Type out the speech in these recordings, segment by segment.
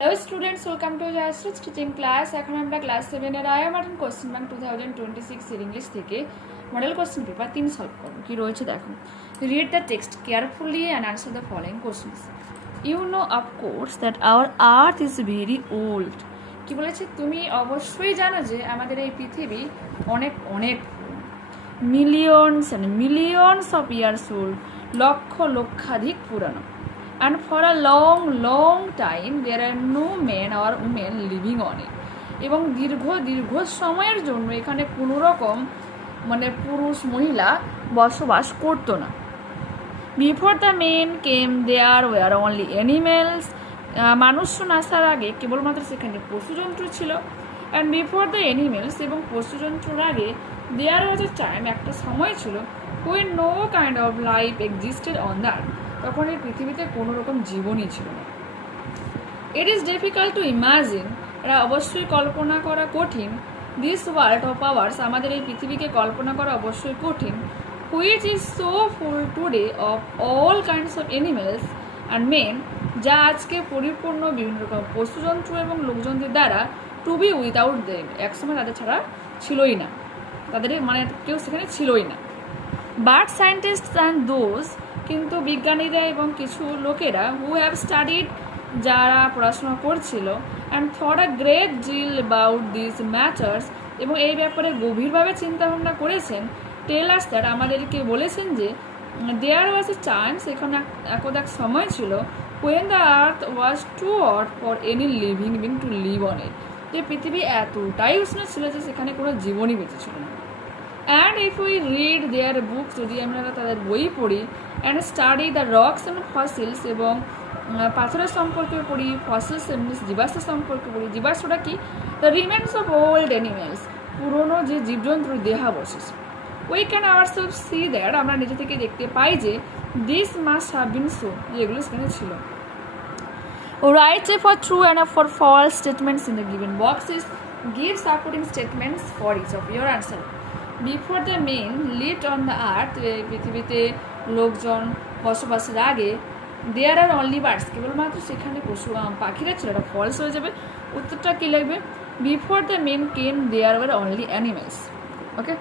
Hello students, welcome to Jayashri teaching class. এখন আমরা class 7 এর আয়ামার্টিন কোশ্চেন ব্যাংক 2026 এর ইংলিশ থেকে মডেল কোশ্চেন পেপার 3 সলভ করব। কি রয়েছে দেখো। Read the text carefully and answer the following questions. You know of course that our earth is very old. কি বলেছে, তুমি অবশ্যই জানো যে আমাদের এই পৃথিবী অনেক অনেক millions and millions of years old, লক্ষ লক্ষাধিক পুরানো। And for a long long time there are no men or women living on it. এবং দীর্ঘ দীর্ঘ সময়ের জন্য এখানে কোনো রকম পুরুষ মহিলা বসবাস করতো না। Before the men came there were only animals. মানুষজন আসার আগে কেবলমাত্র সেখানে পশুজন্তু ছিল। And before the animals এবং পশুজন্তুর আগে there was a time, একটা সময় ছিল, when no kind of life existed on the earth. তখন এই পৃথিবীতে কোনো রকম জীবনই ছিল না। It is difficult to imagine, এটা অবশ্যই কল্পনা করা কঠিন। দিস ওয়ার্ল্ড অফ আওয়ার্স, আমাদের এই পৃথিবীকে কল্পনা করা অবশ্যই কঠিন। Which is so full today of all kinds of animals and men, যা আজকে পরিপূর্ণ বিভিন্ন রকম পশুজন্তু এবং লোকজনদের দ্বারা, টু বি উইদাউট দেম, একসময় তাদের ছাড়া ছিলই না, তাদের কেউ সেখানে ছিলই না। বাট সায়েন্টিস্ট অ্যান্ড দোজ, কিন্তু বিজ্ঞানীরা এবং কিছু লোকেরা, হু হ্যাভ স্টাডিড, যারা পড়াশোনা করছিল, and thought a great deal about this matters, এবং এই ব্যাপারে গভীরভাবে চিন্তাভাবনা করেছেন, টেল আস দ্যাট, আমাদেরকে বলেছেন যে দেয়ার ওয়াজ এ চান্স, এখানে একদা এক সময় ছিল, when the earth was too hot for any living being to live on it, যে পৃথিবী এতটাই উষ্ণ ছিল যে সেখানে কোনো জীবনই বেঁচে ছিল না। And if we read their books, যদি আমরা তাদের বই পড়ি, and study the rocks and fossils, এবং পাথরের সম্পর্কে পড়ি, ফসিলস মিনস জীবাশ্ম সম্পর্কে পড়ি। জীবাশ্মটা কি? The remains of old animals, পুরনো যে জীবজন্তুর দেহাবশেষ। We can ourself see that, আমরা নিজে থেকে দেখতে পাই যে this must have been so, যে এগুলো সেখানে ছিল। Write for true and for false statements in the given boxes, give supporting statements for each of your answer. Before the men lived on the earth, পৃথিবীতে লোকজন বসবাসের আগে, দেয়ার আর only birds, কেবলমাত্র সেখানে পাখিরা ছিল, এটা ফলস হয়ে যাবে। উত্তরটা কী লাগবে? Before the men came there were only animals. Okay,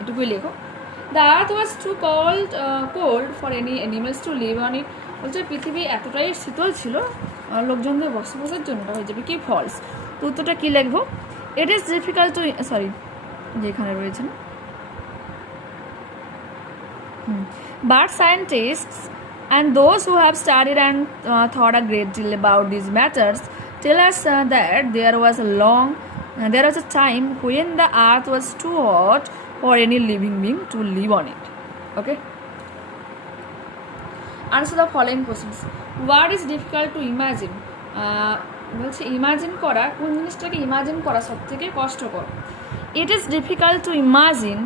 এটুকুই লেখো। The earth was too cold for any animals to live on it, বলছে পৃথিবী এতটাই শীতল ছিল লোকজনদের বসবাসের জন্য, হয়ে যাবে কি ফলস। তো উত্তরটা কী লিখবো? ইট ইজ ডিফিকাল্ট টু, যেখানে রয়েছে না, but scientists and those who have studied and thought a great deal about these matters tell us that there was a time when the earth was too hot for any living being to live on it. Okay, answer the following questions. What is difficult to imagine? বলছে imagine করা, কোন জিনিসটাকে imagine করা সব থেকে কষ্টকর। It is difficult to imagine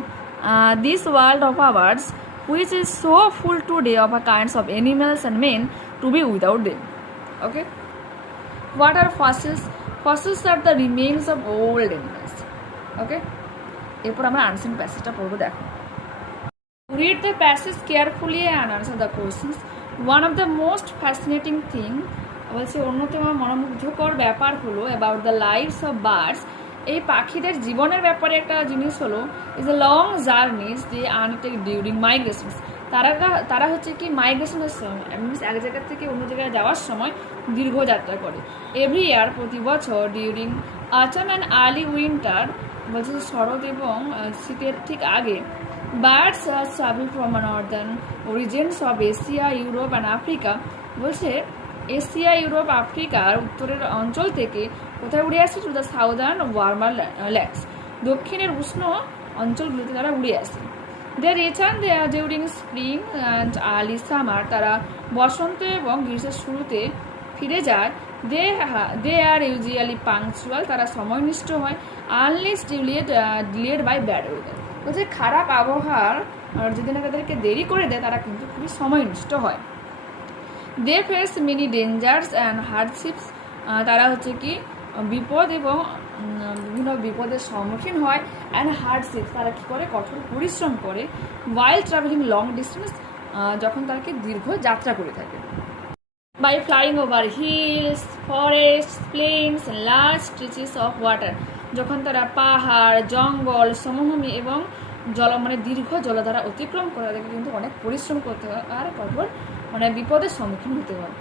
this world of hours which is so full today of a kinds of animals and men to be without them. Okay, what are fossils? Fossils are the remains of old animals. Okay, এরপর আমরা answering প্যাসেজটা পড়বো। দেখো, read the passage carefully and answer the questions. One of the most fascinating thing, বলছে অন্যতম মনোমুগ্ধকর ব্যাপার হলো about the lives of birds, এই পাখিদের জীবনের ব্যাপারে একটা জিনিস হলো, is a long journeys they undertake during migrations, তারা হচ্ছে কি মাইগ্রেশনের সময়, মিনস এক জায়গা থেকে অন্য জায়গায় যাওয়ার সময় দীর্ঘ যাত্রা করে। এভরি ইয়ার, প্রতি বছর, during autumn and early winter, বলছে শরৎ এবং শীতের ঠিক আগে, birds are travel from northern origins of Asia, Europe and Africa, বলছে এশিয়া, ইউরোপ, আফ্রিকার উত্তরের অঞ্চল থেকে কোথায় উড়ে আসে? To the southern warmer lands, দক্ষিণের উষ্ণ অঞ্চলগুলোতে তারা উড়ে আসে। They return during spring and early summer, তারা বসন্ত এবং গ্রীষ্মের শুরুতে ফিরে যায়। দে আর ইউজুয়ালি পাংচুয়াল, তারা সময়নিষ্ঠ হয়। Unless delayed by bad weather, বলছে খারাপ আবহাওয়ার যদি না তাদেরকে দেরি করে দেয়, তারা কিন্তু খুবই সময়নিষ্ঠ হয়। They face many dangers and hardships, তারা হচ্ছে কি বিপদ এবং বিভিন্ন বিপদের সম্মুখীন হয়। অ্যান্ড হার্ডশিপস, তারা কী করে? কঠোর পরিশ্রম করে। ওয়াইল ট্রাভেলিং লং ডিস্টেন্স, যখন তাকে দীর্ঘ যাত্রা করে থাকে। by flying over hills, forests, plains and large stretches of water. যখন তারা পাহাড়, জঙ্গল, সমভূমি এবং দীর্ঘ জলধারা অতিক্রম করে তাদেরকে কিন্তু অনেক পরিশ্রম করতে হয় আর কঠোর বিপদের সম্মুখীন হতে হয়।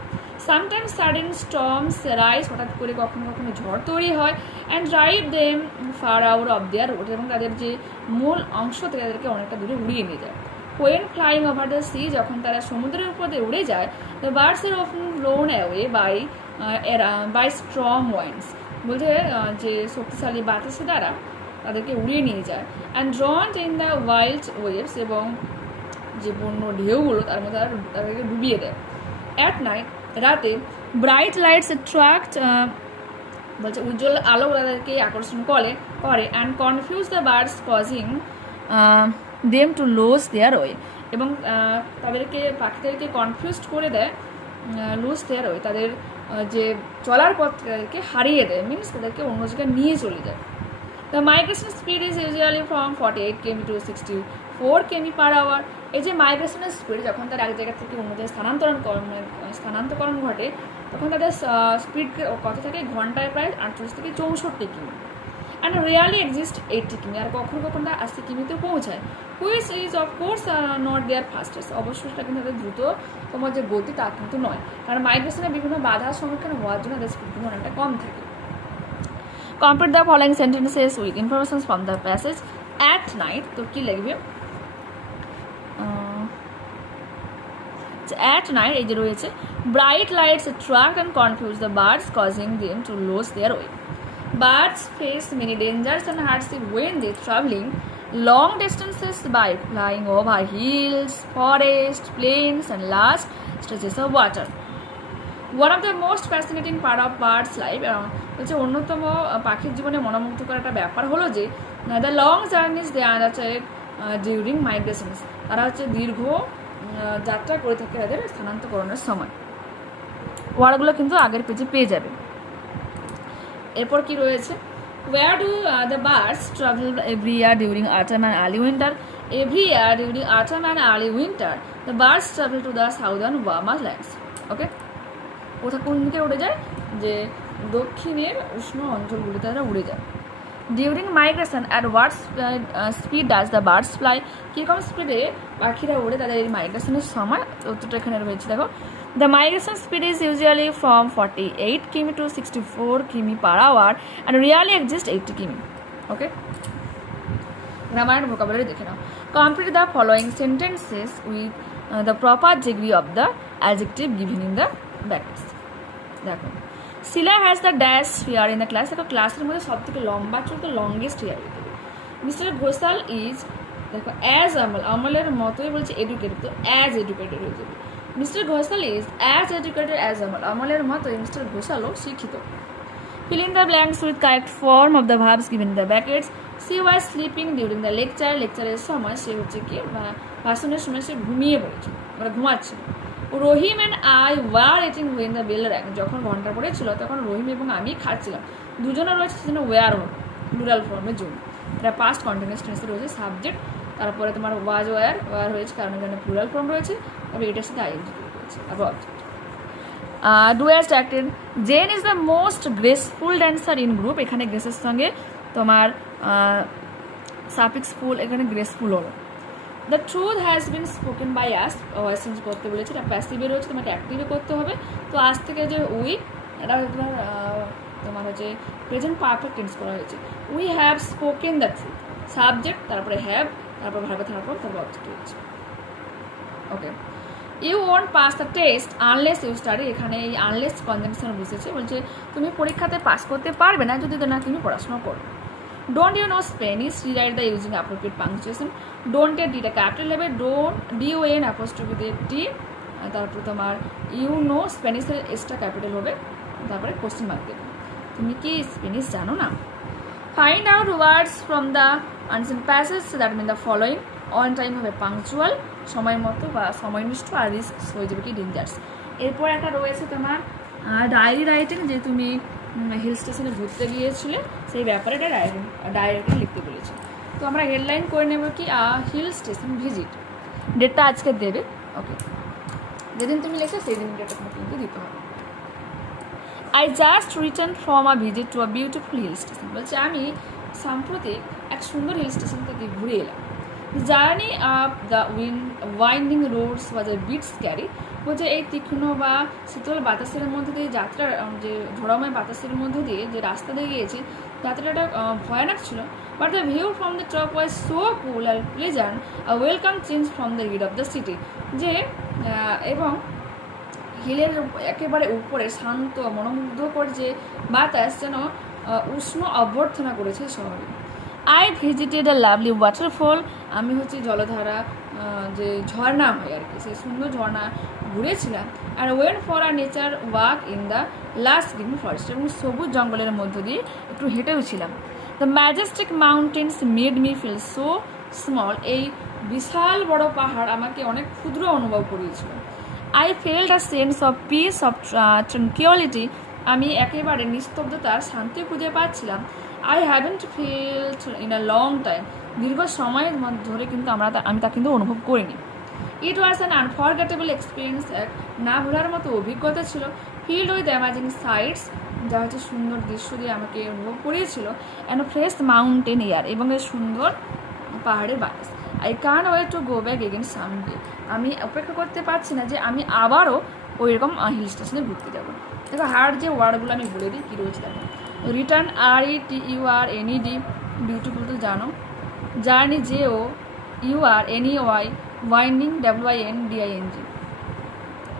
সামটাইমস সাডেন স্টর্মস রাইজ, হঠাৎ করে কখনো কখনো ঝড় তৈরি হয়, and drive them far out of their route, এবং তাদের যে মূল অংশ থেকে তাদেরকে অনেকটা দূরে উড়িয়ে নিয়ে যায়। When flying over the sea, যখন তারা সমুদ্রের উপর দিয়ে উড়ে যায়, the birds are often blown away by strong winds, বলতে যে শক্তিশালী বাতাসে দ্বারা তাদেরকে উড়িয়ে নিয়ে যায়, and drowned in the wild waves, এবং যে বন্য ঢেউগুলো তার মধ্যে তাদেরকে ডুবিয়ে দেয়। At night, রাতে ব্রাইট লাইটস অ্যাট্রাক্ট, বলছে উজ্জ্বল আলো তাদেরকে আকর্ষণ করে and confuse the birds causing them to lose there way, এবং তাদেরকে পাখিদেরকে কনফিউজড করে দেয়, লুজ দেয়ার ওয়ে, তাদের যে চলার পথ তাদেরকে হারিয়ে দেয়, মিনস তাদেরকে অন্য জায়গায় নিয়ে চলে যায়। The migration speed is usually from 48 km to 64 km per hour। এই যে মাইগ্রেশনের স্পিড, যখন তার এক জায়গা থেকে অন্য জায়গায় স্থানান্তরকরণ ঘটে, তখন তাদের স্পিড কত থাকে, ঘন্টায় প্রায় 48 থেকে 64 কিমি, অ্যান্ড রিয়ালি এক্সিস্ট 80 কিমি, আর কখনো কখনো 80 কিমিতেও পৌঁছায়, which is of course not their fastest. অবশ্যই সেটা কিন্তু তাদের দ্রুততম যে গতি তা কিন্তু নয়, কারণ মাইগ্রেশনে বিভিন্ন বাধার সম্মুখীন হওয়ার জন্য তাদের স্পিড কিন্তু অনেকটা কম থাকে। Complete the following sentences with information from the passage at night। তো কি লিখবে, at night এই যে রয়েছে, bright lights attract and confuse the birds, causing them to lose their way. Birds face many dangers and hardship when they traveling long distances by flying over hills, forests, plains and large stretches of water. One of the most fascinating part of birds' life, হচ্ছে অন্যতম পাখির জীবনে মনোমুগ্ধকর একটা ব্যাপার হলো যে the long journeys they undertake during migrations, তারা হচ্ছে দীর্ঘ যাত্রা করে থাকে তাদের স্থানান্তরকরণের সময়। ওয়ার্ডগুলো কিন্তু আগের পেজে পেয়ে যাবে। এরপর কি রয়েছে, where do the birds travel every year during autumn and early winter? Every year during autumn and early winter, the birds travel to the southern warmer lands. Okay, কোন দিকে উড়ে যায়, যে দক্ষিণের উষ্ণ অঞ্চলগুলিতে তারা উড়ে যায়। During migration at what speed does the birds fly, কীরকম স্পিডে পাখিরা উড়ে তাদের এই মাইগ্রেশনের সময়, উত্তরটা এখানে রয়েছে দেখো। The migration speed is usually from 48 km to 64 km per hour and really exist 80 km. Okay, grammar and vocabulary দেখে নাও। Complete the following sentences with the proper degree of the adjective given in the brackets. দেখো, Sheela has the dash hair in the class. দেখো, ক্লাসের মধ্যে সব থেকে লম্বা চুল তো longest hair. Mister Ghosal is, দেখো অ্যাজ আমলের মতোই বলছে এডুকেটেড, তো অ্যাজ এডুকেটেড হয়ে যাবে। Mister Ghosal is as educated as আমলের মতোই মিস্টার ঘোষালও শিক্ষিত। Fill in the blanks with correct form of the verbs given in the brackets. C was sleeping during the লেকচারের সময় সে হচ্ছে কি ভাষণের সময় সে ঘুমিয়ে পড়েছে, ঘুমাচ্ছে। Rahim and I were eating when the bell rang, যখন ঘন্টা পড়েছিল তখন রহিম এবং আমি খাচ্ছিলাম। দুজনে রয়েছে সেজন্য ওয়ার হবে প্লুরাল ফর্মের জন্য, এটা পাস্ট কন্টিনিউয়াস টেন্সে রয়েছে সাবজেক্ট, তারপরে তোমার ওয়াজ ওয়ার হয়েছে কারণ এখানে প্লুরাল ফর্ম রয়েছে, তবে এটার সাথে আইএনজি রয়েছে। আবার object. Do as acted, Jane is the most graceful dancer in group, এখানে গ্রেসের সঙ্গে তোমার সাফিক্স ফুল, এখানে গ্রেসফুল হলো। The truth has been spoken by us, voice change করতে বলেছে, এটা প্যাসিভে রয়েছে, তোমাকে অ্যাক্টিভে করতে হবে। তো আজ থেকে যে উই, এটা তোমার হচ্ছে প্রেজেন্ট পারফেক্ট টেন্স করা হয়েছে। We have spoken the truth, subject, তারপরে হ্যাভ, তারপর ভার্বে থাকার পর তারপর অবজেক্ট রয়েছে। Okay, you won't pass the test unless you study, এখানে এই আনলেস কনজাংশন বুঝেছে, বলছে তুমি পরীক্ষাতে পাস করতে পারবে না যদি না তুমি পড়াশোনা করো। Don't you know Spanish, rewrite the using appropriate punctuation. Don't এর ডিটা ক্যাপিটাল হবে, ডোন্ট DON অ্যাপোস্ট্রফি দিয়ে টি, তারপর তোমার ইউ নো স্প্যানিশের এসটা ক্যাপিটাল হবে, তারপরে কোশ্চেন মার্ক দেবে। তুমি কি স্প্যানিশ জানো না? Find out words from the unseen passage that mean the following. On time হবে পাংচুয়াল, সময় মতো বা সময়নিষ্ঠ, আর রিস্ক হয়ে যাবে কি ডেঞ্জার্স। এরপর একটা রয়েছে তোমার ডায়েরি রাইটিং, যে তুমি হিল স্টেশনে ঘুরতে গিয়েছিলে সেই ব্যাপারে এটা ডায়েরিতে লিখতে বলেছি। তো আমরা হেডলাইন করে নেব কি হিল স্টেশন ভিজিট, ডেটটা আজকে দেবে। ওকে, যেদিন তুমি লিখছো সেই দিন ডেটটা তোমাকে কিন্তু দিতে হবে। I just return from a visit to a beautiful hill station, বলছে আমি সাম্প্রতিক এক সুন্দর হিল স্টেশন থেকে ঘুরে এলাম। Journey up the winding roads was a bit scary, বলছে এই তীক্ষ্ণ বা শীতল বাতাসের মধ্যে দিয়ে যাত্রা, যে ঝোড়াময় বাতাসের মধ্যে দিয়ে যে রাস্তা দিয়ে গিয়েছে যাত্রাটা ভয়ানক ছিল। But the view from the top was so cool and pleasant, a welcome change from the heat of the city, যে এবং হিলের একেবারে উপরে শান্ত মনোমুগ্ধকর যে বাতাস যেন উষ্ণ অভ্যর্থনা করেছে শহরে। I visited a lovely waterfall, আমি হচ্ছে জলধারা, যে ঝর্ণা হয় আর কি, সেই সুন্দর ঝর্ণা ঘুরেছিলাম। আর went for a nature walk in the lush green forest, এবং সবুজ জঙ্গলের মধ্য দিয়ে একটু হেঁটেও ছিলাম। The majestic mountains made me feel so small, এই বিশাল বড় পাহাড় আমাকে অনেক ক্ষুদ্র অনুভব করিয়েছিল। I felt a sense of peace of tranquility, আমি একেবারে নিস্তব্ধতার শান্তি খুঁজে পাচ্ছিলাম। I haven't felt in a long time, দীর্ঘ সময়ের ধরে কিন্তু আমি তা কিন্তু অনুভব করিনি। ইট ওয়াজ অ্যান আনফরগেটেবল এক্সপিরিয়েন্স, এক না ভোলার মতো অভিজ্ঞতা ছিল। ফিল্ড উইথ অ্যামাজিং সাইটস, যা হচ্ছে সুন্দর দৃশ্য দিয়ে আমাকে অনুভব করিয়েছিল। অ্যান্ড ফ্রেশ মাউন্টেন এয়ার, এবং এর সুন্দর পাহাড়ের বাতাস। I can wait to go back again someday, আমি অপেক্ষা করতে পারছি না যে আমি আবারও ওইরকম হিল স্টেশনে ঘুরতে যাবো। দেখো হার্ড যে ওয়ার্ডগুলো আমি বলে দিই কী রয়েছে দেখো। রিটার্ন RETURNED, বিউটিফুল তো জানো। Journey JOURNEY, winding WINDING,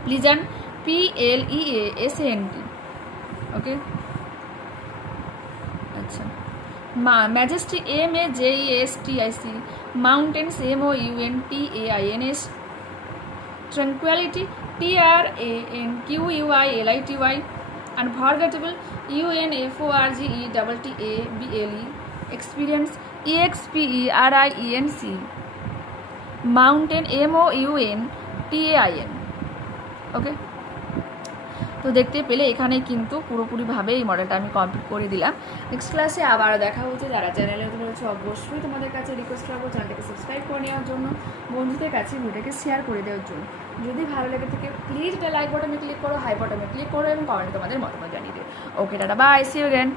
pleasant PLEASANT, ওকে। আচ্ছা, Majestic MAJESTIC, mountains MOUNTAINS, tranquility TRANQUILITY, unforgettable UNFORGETTABLE, experience EXPERIENC, mountain MOUNTAIN, ওকে। তো দেখতে পেলে এখানে কিন্তু পুরোপুরিভাবে এই মডেলটা আমি কমপ্লিট করে দিলাম। নেক্সট ক্লাসে আবারও দেখা হচ্ছে। যারা চ্যানেলে রয়েছে অবশ্যই তোমাদের কাছে রিকোয়েস্ট করবো চ্যানেলটাকে সাবস্ক্রাইব করে নেওয়ার জন্য, বন্ধুদের কাছে ভিডিওটাকে শেয়ার করে দেওয়ার জন্য। যদি ভালো লেগে থাকে প্লিজ এটা লাইক বাটনে ক্লিক করো, হাই বাটনে ক্লিক করো, এবং কমেন্টে তোমাদের মতামত জানিয়ে দিও। Okay, tata, bye, see you again.